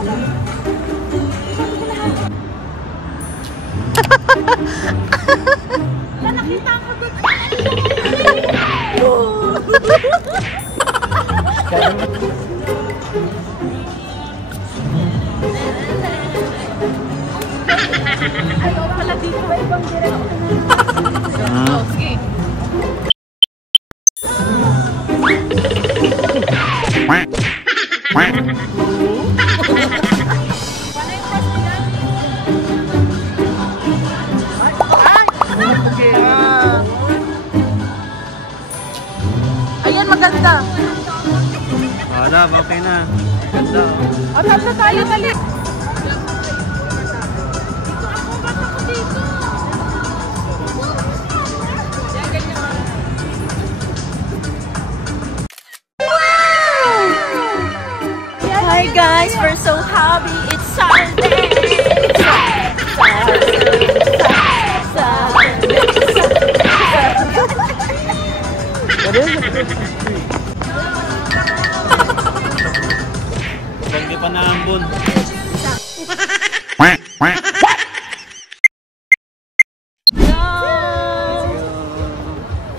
Nakita ko doon. Ayaw pala dito ba ibang direksyon? Okay. Ayan, maganda. Wala, okay na. Ganda. Atap na tayo, dali. Hi guys, we're so happy. It's Saturday. Banggi pa na ambon.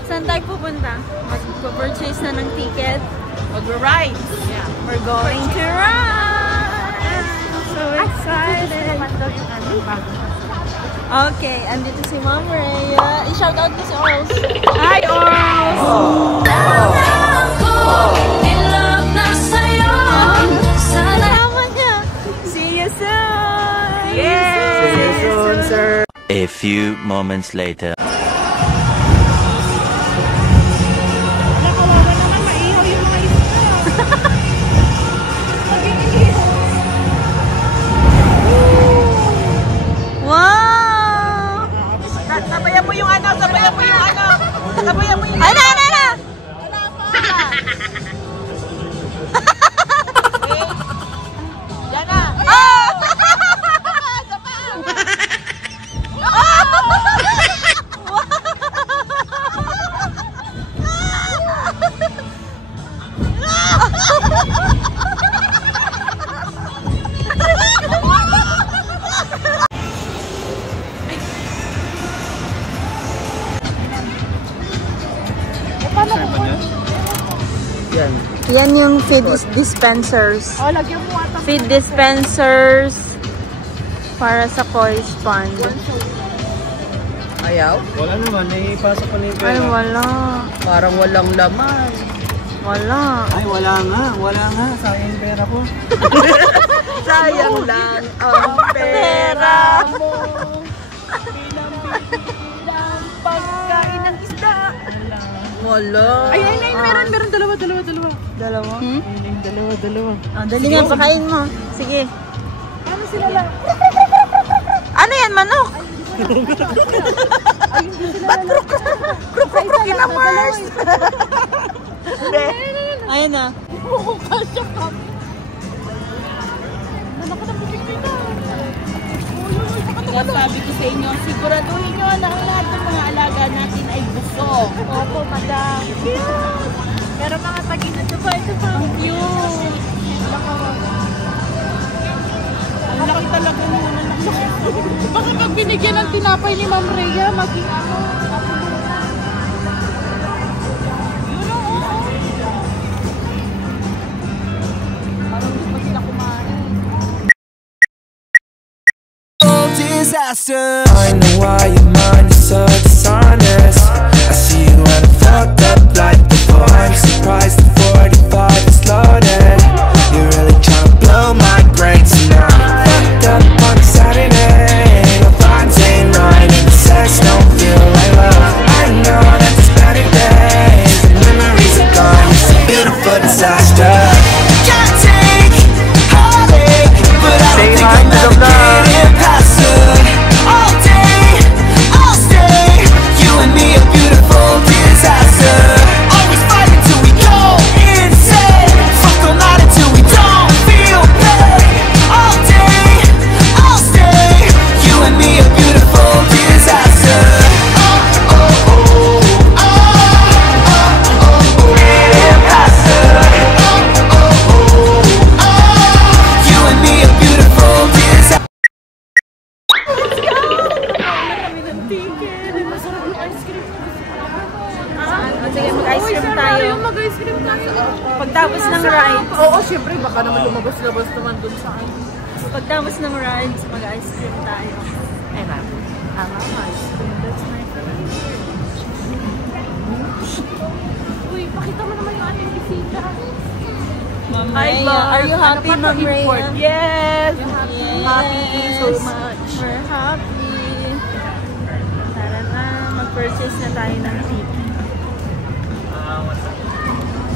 Saan tayo pupunta? Mag-purchase na ng ticket. Mag-ride. Yeah. We're going to ride. So excited. Okay, andito si Ma'am Rhea. I-shout out mo si Orls. Hi, Orls! Salamat niya. See you soon! Yes! See you soon, sir. A few moments later. Wow! Sabayan mo yung ano, sabayan mo yung ano. Sabayan mo yung ano. Ano, ano, ano? Yan na. Oh! Yan. Yan yung feed dispensers. Oh, lagyan mo ata. Feed dispensers para sa koi sponge. Ayaw? Wala naman, naipasok pa na yung Ay, pera. wala. Parang walang laman. Wala. Ay, wala nga. Sayang yung pera ko. Sayang lang ang pera mo. Bilang pagkain ng isda. Wala. Ay, meron. Dalawa. Dalawa? Dalawa. Oh, dali nga, pakain mo. Sige. Ano sila lang? Ano yan, manok? Kruk in a Mars. Ayun na. Kasya ka. Kaya sabi ko sa inyo, siguraduhin nyo na ang lahat ng mga alaga natin ay busog. Opo, madam. Pero mga tagina, ito pa. Ang cute. Ang laki talaga nyo. Baka pag binigyan ng tinapay ni Ma'am Rhea, maging ano. Parang di pa sila kumain. Disaster. I know why your mind is so dishonest. I see you and I fucked up like before. I'm surprised the 45 is loaded. You're really trying to blow my brain tonight. Fucked up on a Saturday. The vibes ain't right and the sex don't feel like love. I know that it's better days. The memories are gone. It's a beautiful disaster. Can't take heartache, but I don't think I'm ever getting past it. All day, I'll stay syempre baka naman lumabas-labas naman dun sa ano. Pagtapos ng rides, mag-ice cream tayo. Ay, ma'am. Ice cream. That's my favorite. Uy, pakita mo naman yung ating bisita. Ma'am Hi, Rhea, Bob. are you happy, Ano pa Ma'am to import? Rhea? Yes! Yes. Happy so much. We're happy. Tara na, mag-purchase na tayo ng ticket.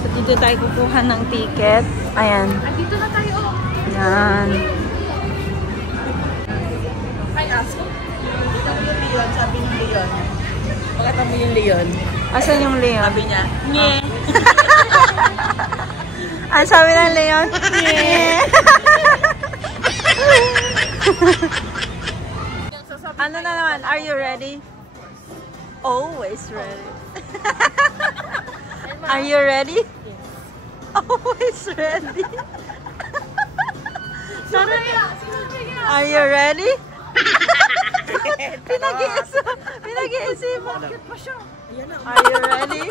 So, dito tayo kukuha ng ticket. Ayan. Dito na tayo. Ayan. Ay, aso. Kita mo yung Leon, sabi ng Leon. Pakita mo yung Leon. Asan yung Leon? Sabi niya, nye. Ano sabi ng Leon? Yeah. Ano na naman? Are you ready? Always ready. Are you ready? Always ready. Are you ready? Pinag-iisipan. Are you ready?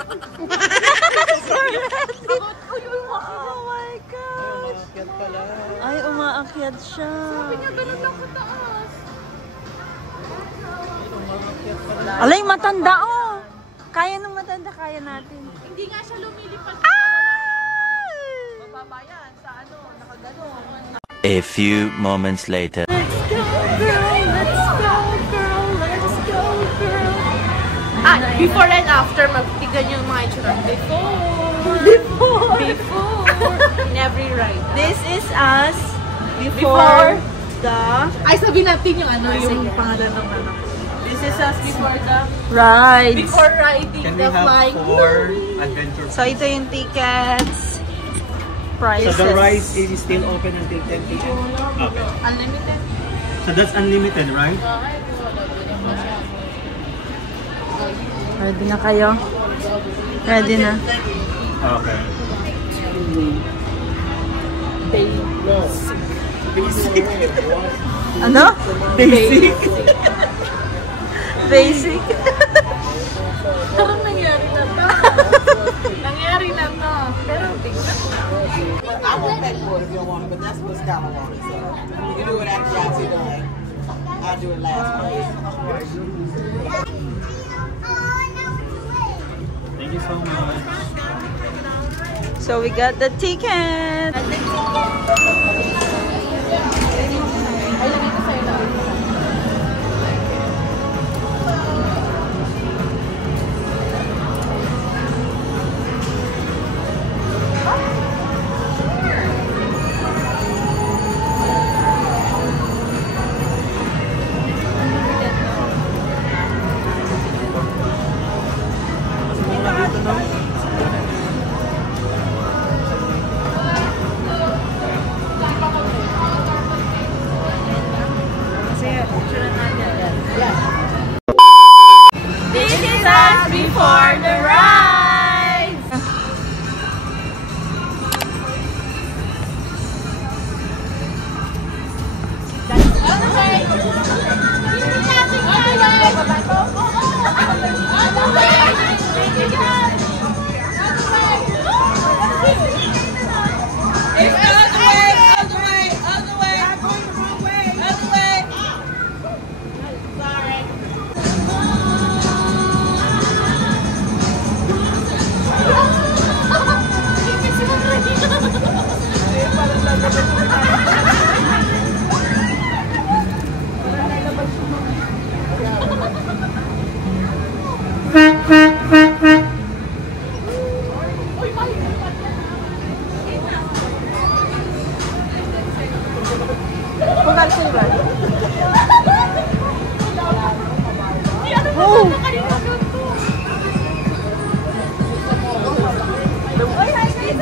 Oh my gosh. Ay, umaakyat siya. Sabi niya, ganun lang kataas. Alay, matanda oh. Kaya nung matanda, kaya natin. Hindi nga siya lumilipad. Mababa yan sa ano, nakagano. A few moments later. Let's go, girl. Let's go, girl. Let's go, girl. Before and after, magtigan yung mga itsura. Before. In every ride. This is us before the Ay, sabihin natin yung ano, yung pangalan ng ano. This is us before the... rides. Before riding Can we the have flying 4 adventure? So, ito yung tickets. Prices. So the ride is still open until 10 p.m. Okay. Unlimited. So that's unlimited, right? Ready na kayo? Ready na. Okay. Ano? Basic. Basic. Parang nangyari na to. Nangyari na to. Pero tingnan. I won't pay for it if you don't want it, but that's what Scott wanted. So you do it after y'all see done. I'll do it last month. Thank you so much. So, we got the ticket. This is us before the ride.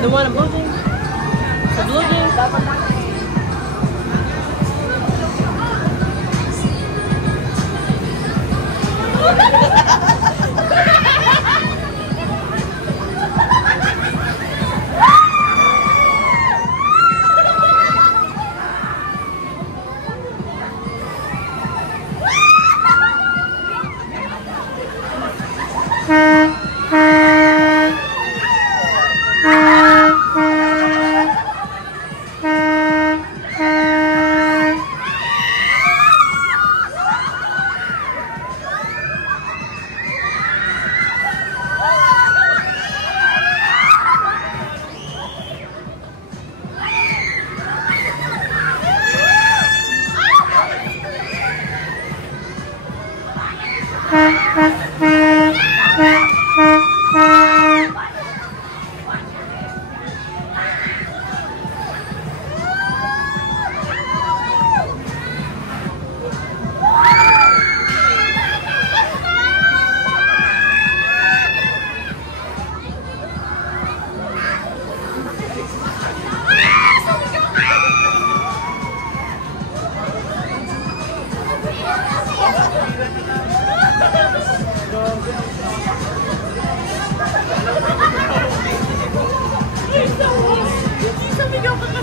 The one I'm looking. I'm looking.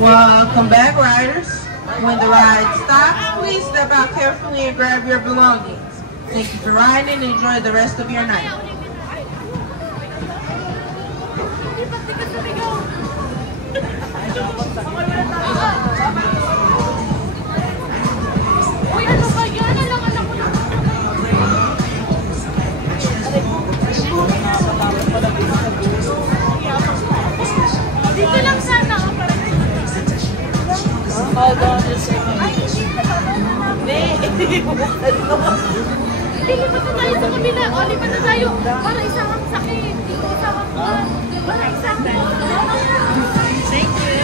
Welcome back, riders. When the ride stops, please step out carefully and grab your belongings. Thank you for riding and enjoy the rest of your night. Dito lang sana. Hold on a second. Lilipat na tayo sa kabila. O, lipat na tayo. Para isang ang sakit. Isang ang buwan. Para isang ang Thank you.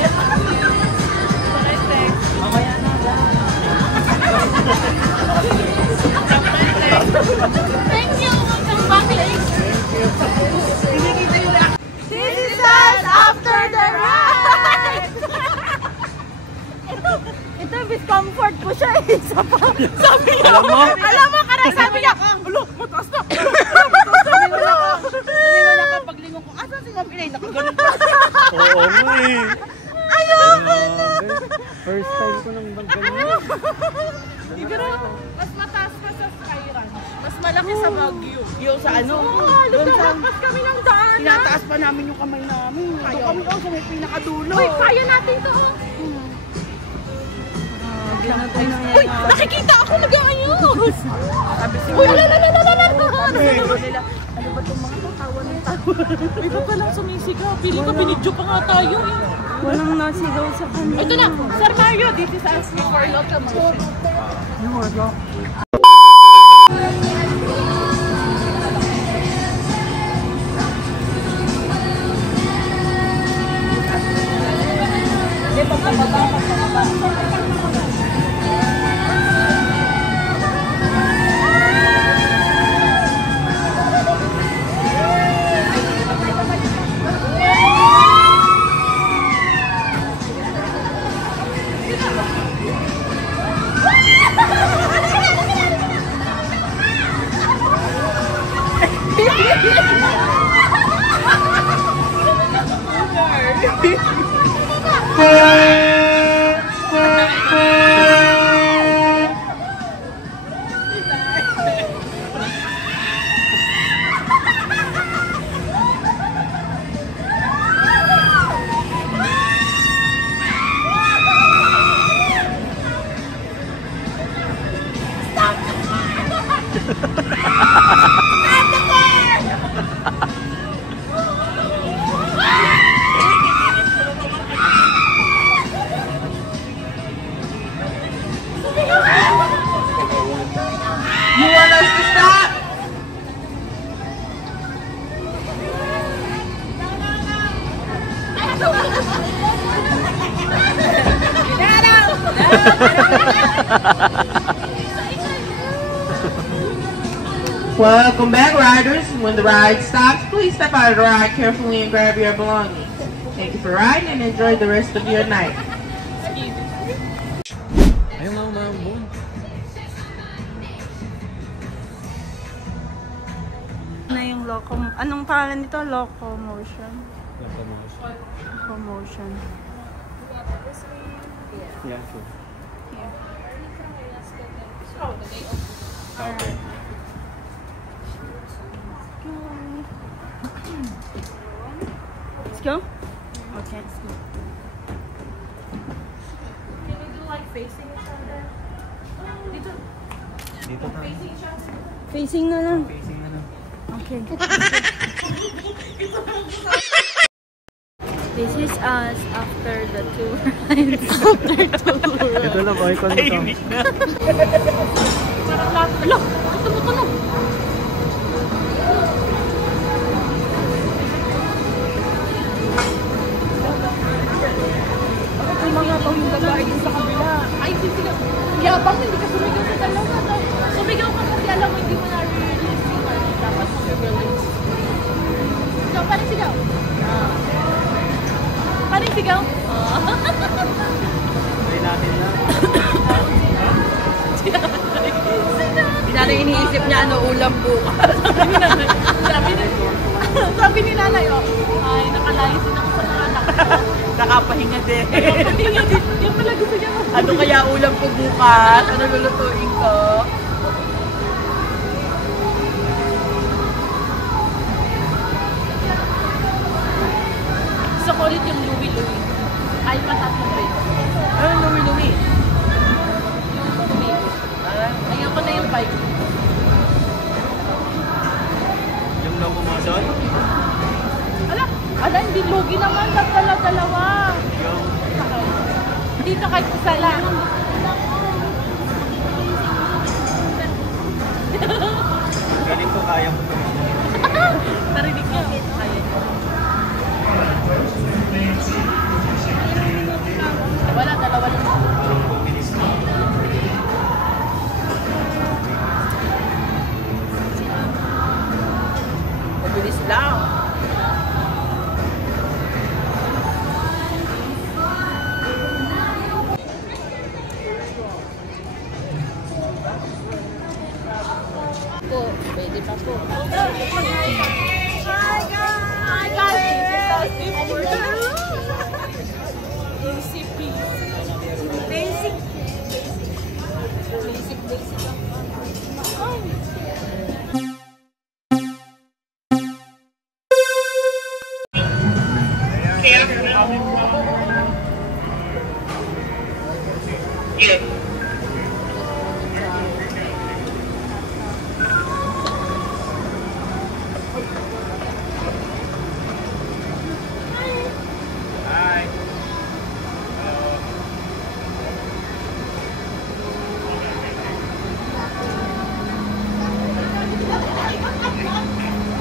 Mamaya na lang. Thank you. Welcome back, ladies. This is us after the ride! ito discomfort ko siya eh. Sabi niya, alam mo, karang sabi niya, alo, mataas na. Wala ka paglingon ko. Asan si Pinay? Nakaganon pa. Oo mo eh. Ayoko na. First time ko nang ganyan. Pero mas mataas pa sa Skyran. Mas malaki sa Baguio. Yung sa ano? Doon sa kami ng daanan. Tinataas pa namin yung kamay namin. Kaya kami sa may pinakadulo. Uy, kaya natin to. Uy, nakikita ako nag-aayos. Uy, lalalalalala. Ano ba itong mga tawa ng tawa? Iba pa lang sumisigaw. Pili ko, binidyo pa nga tayo eh. Walang nasigaw sa kanya. Ito na, Sir Mario, this is asking for locomotion. You want us to stop? Welcome back, riders. When the ride stops, please step out of the ride carefully and grab your belongings. Thank you for riding and enjoy the rest of your night. Ayaw nga umambon. Na yung anong pangalan nito? Locomotion. Locomotion. Yeah, sure. Okay. Let's go. Okay, let's go. Can we do like facing each other? Dito. Dito na. Facing each other. Facing na lang. Facing na lang. Okay. This is us after the tour. Ito lang, icon mo to. Parang lahat. Ala! Ito mo tunog. Ito mga tawing babae din sa kabila. Ay, hindi sila. Yabang, hindi ka sumigaw sa dalawa. Sumigaw ka kasi alam mo, hindi mo na-release yung ano. Dapat mag-release. Sigaw, parang sigaw. Parang sigaw. Try natin na. Hindi na iniisip niya ano ulam bukas. Sabi ni nanay, oh, ay, nakalayas din ako sa mga anak. Kakapahinga din. Pahinga din. Yan pala gusto niya. Ano kaya ulam ko bukas? Ano lulutuin ko? Gusto ko ulit yung Louie. Ay, patatlo ba yun? Ano Louie? Yung Louie. Ayun ko na yung bike. Yung locomotion? Ala, hindi lugi naman. Dalawa. Yung... Dito kahit isa lang. Feeling ko kaya mo. Narinig niyo. Ayun. Wala, dalawa lang. Mabilis lang. Po, pwede pa po.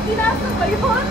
Tinasa ba yun?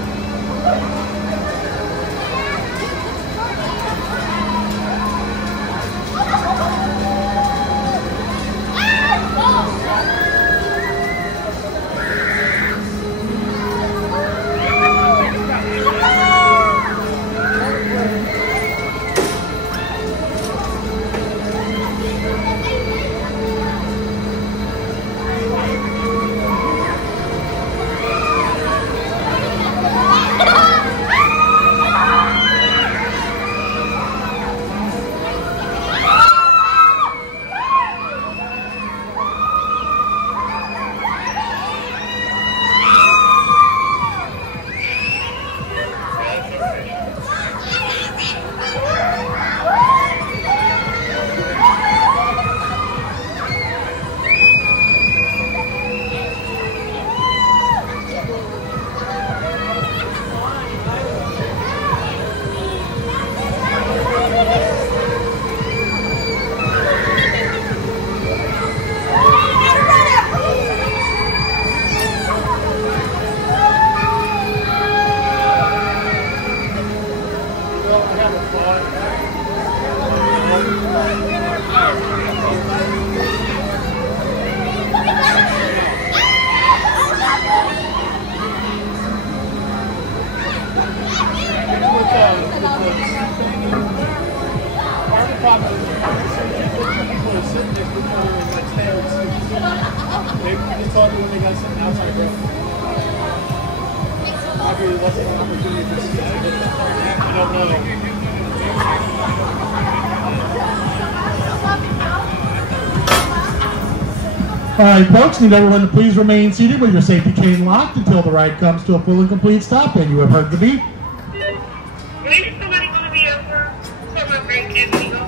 All right, folks, need everyone to please remain seated with your safety chain locked until the ride comes to a full and complete stop, and you have heard the beep. Is somebody going to be over from a break and we go?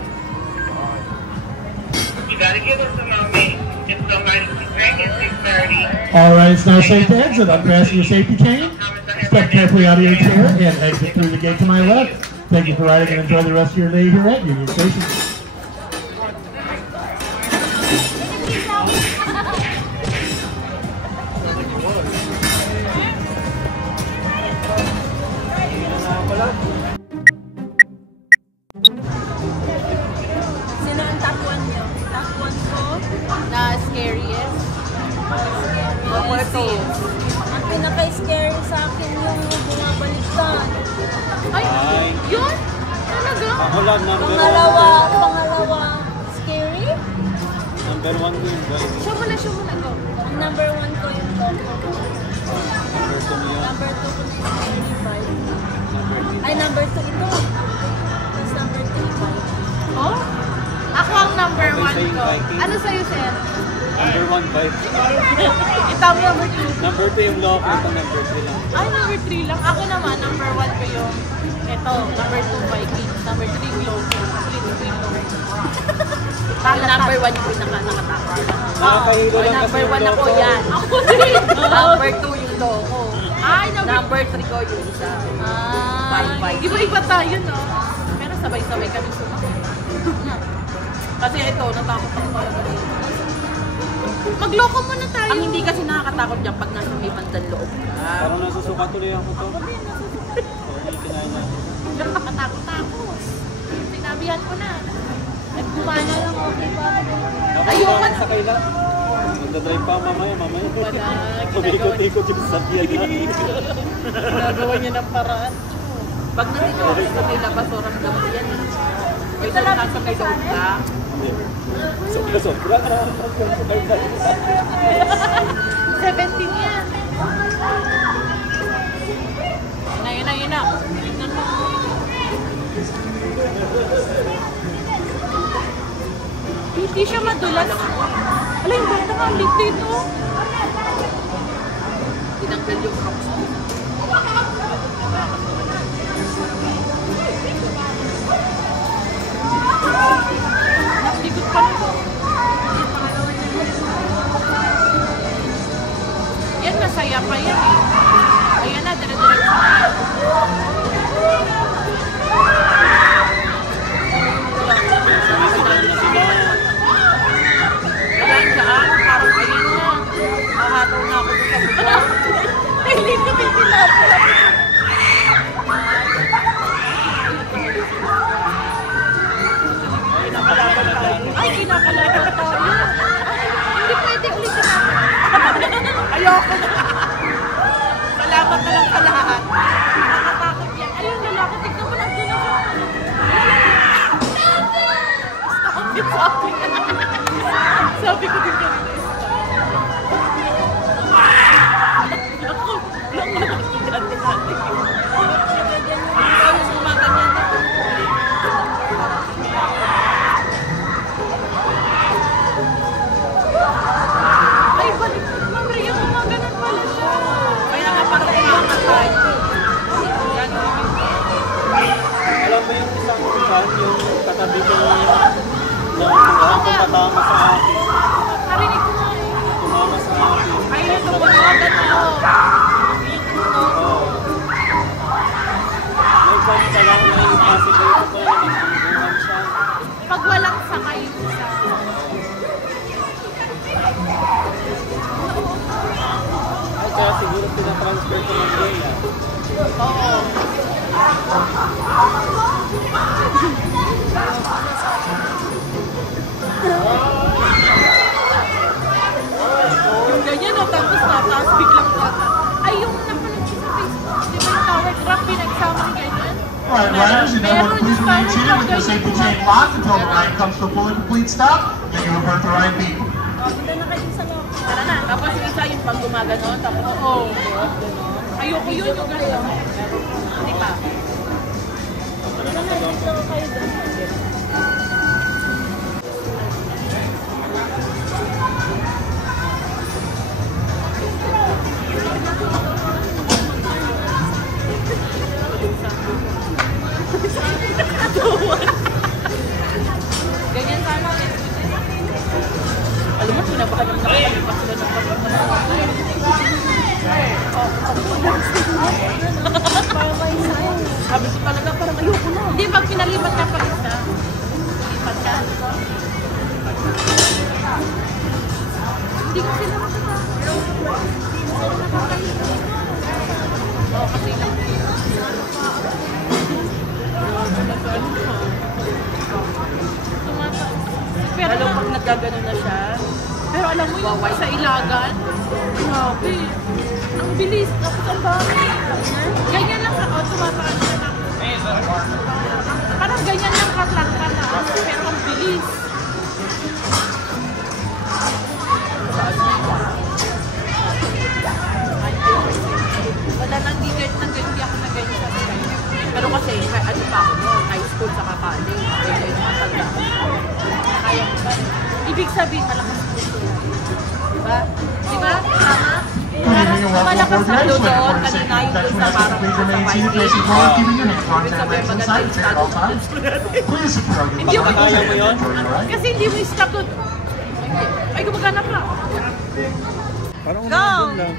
You got to give us a moment. If somebody's break at 6:30. All right, it's now safe to exit. Unfasten your safety chain. Step carefully out of your chair and exit through the gate to my left. Thank you for riding and enjoy the rest of your day here at Union Station. Sino ang top 1 nyo? Top 1 ko? Na scariest. Number 2. Ang pinaka-scary sa akin yung bumabaliktad. Ay, yun? Talaga? Ako lang, Pangalawa, scary? Number 1 ko yung guys. Show mo na, go. Ang number 1 ko yung Coco. Number 2 mo yun. Number 2 ko na yung scary 5. Ay, number 2 ito. Tapos sabay-sabay ko. Viking. Ano sa'yo, sir? Number 1 Viking. Itang number 2. Number 2 yung local, ito number 3 lang. Ay, number 3 lang. Ako naman, number 1 ko yung ito, number 2 Viking, number 3 Gloco. Yung number 1 yung pinaka-nakatakot. Nakakahilo lang kasi Number yung 1 ako local. yan. Ako din. Number 2 yung Loco. Ay, Number 3 ko yung isa. Ay, iba-iba tayo, no? Pero sabay-sabay kami sumakot. Kasi ito, natakot ako talaga dito. Magloko muna tayo. Ang hindi kasi nakakatakot dyan pag nasa may bandang loob ka. Parang nasusukat tuloy ako to. Oo, yung kinain natin. Nakakatakot. Sinabihan ko na. Nagkumana lang, okay ba? Ayoko na. Sakay lang. Magdadrive pa mamaya. Pumikot-ikot yung sasakyan natin. Nagawa niya ng paraan. Pag nandito ako sa may labas, orang daw yan. May doon nasa may loob ka. Sobra na. 17 yan. Yun na. Tignan mo. Hindi siya madulas. Ala, yung bata ka, lit dito. Tinanggal yung crocs. Naklikot pa na. Yan, masaya pa yan eh. Ayan na, dire-diretso na. Ayan daan, parang ayan na. Mahataw na ako sa buka. Hindi ko pinapalap. Kinakalaban tayo. Ay, kinakalaban tayo. Hindi pwede ulitin ako. Ayoko na. Salamat na lang sa lahat. Nakakatakot yan. Ayun, lalaki, tignan mo lang doon ako. Stop it, sabi ko. Sabi ko din kanina, ay, balik. Ma'am Rhea, gumaganon pala siya. Kaya nga parang umangatay. Yan. Alam mo yung isang ulan, yung katabi ko ng tumatama sa akin. Narinig ko nga eh. Tumama sa akin. Ay, ito, gumaganon mo. May balik ka lang na yung possible ko na magtulungan siya. Pag walang sakay sa... Ay, kaya siguro pinatransfer ko ng Leia. Oo. Yung ganyan, no? Tapos tataas, biglang tataas. Ay, yung napanood ko sa Facebook, di ba yung tower drop, pinagsama ni ganyan? All right, riders, you now want to please remain seated with your safety chain locked until the ride comes to a full and complete stop. Then you report the ride beep. Tara na. Tapos yung isa yung pag gumaganon. Tapos Oo. Ayoko yun, yung gano'n. hindi pa. Ganyan sana. Alam mo, pinabahan naman nakakalipas sila ng sabi ko talaga, parang ayoko na. Hindi, pag pinalipat ka pa isa, lipat ka. Hindi ko sila makakalipat. Oo, kasi lang. Pero Alam pag nagkagano na siya, Pero alam mo yung sa Ilagan, grabe. Ang bilis, tapos ang dami. Ganyan lang sa tumataan siya ng... Parang ganyan lang kataas, pero ang bilis. wala nang hindi ako nag-ganyan sa akin. Pero kasi, ano pa ako noon, high school sa college. Kaya yung matanda. Kaya ko ba? ibig sabihin, malakas ang puso. Diba? Diba? Tama? Good evening and welcome aboard, guys. 24 safety protection message. Please remain seated, facing forward, keeping your hands on and legs inside, safe at all times. Please secure your Hindi mo belongings and enjoy your ride. Kasi hindi mo i-stop doon. Ay, gumagana pa. Parang Go! lang.